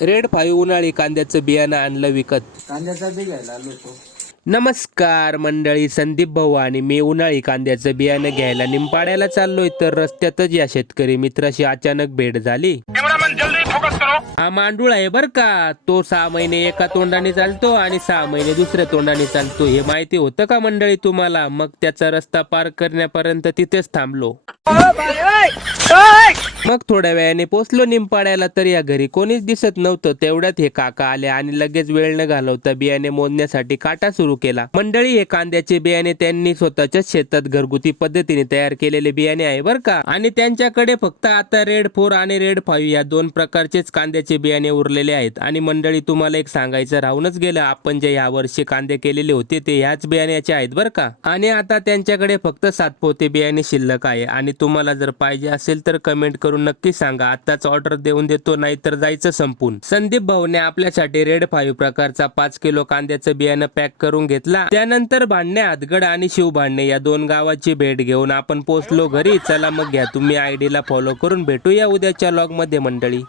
Red five उन्हाळी कांद्याचं बियाणं आणलं विकत. कांद्याचा बी घ्यायला आलो होतो. नमस्कार मंडळी संदीप भाऊ आणि मी उन्हाळी कांद्याचं बियाणं घ्यायला निंपाड्याला चाललोय तर रस्त्यातच या शेतकरी मित्राशी अचानक भेट झाली. हा मांडूळ आहे बर का? तो सहा महिने एका तोंडाने चालतो आणि सहा महिने दुसऱ्या तोंडाने चालतो. हे माहिती होतं का मंडळी तुम्हाला? मग त्याचा रस्ता पार करण्यापर्यंत तिथेच थांबलो. मग थोड्या वेळाने पोचलो निंपाड्याला तर या घरी कोणीच दिसत नव्हतं. तेवढ्यात हे काका आले आणि लगेच वेळ न घालवता बियाणे मोजण्यासाठी काटा सुरू केला. मंडळी हे कांद्याचे बियाणे त्यांनी स्वतःच्याच शेतात घरगुती पद्धतीने तयार केलेले बियाणे आहे बर का? आणि त्यांच्याकडे फक्त आता रेड फोर आणि रेड फाईव्ह या दोन प्रकारचेच कांद्याचे बियाणे उरलेले आहेत. आणि मंडळी तुम्हाला एक सांगायचं राहूनच गेलं. आपण जे या वर्षी कांदे केलेले होते ते ह्याच बियाण्याचे आहेत बरं का? आणि आता त्यांच्याकडे फक्त सात पोते बियाणे शिल्लक आहे. आणि तुम्हाला जर पाहिजे असेल तर कमेंट करून नक्की सांगा. आताच ऑर्डर देऊन देतो नाही तर जायचं संपून. संदीप भाऊने आपल्यासाठी रेड फाईव्ह प्रकारचा पाच किलो कांद्याचं बियाणं पॅक करून घेतला. त्यानंतर भांडणे हातगड आणि शिव भांडणे या दोन गावाची भेट घेऊन आपण पोहोचलो घरी. चला मग घ्या. तुम्ही आयडीला फॉलो करून भेटूया उद्याच्या लॉगमध्ये मंडळी.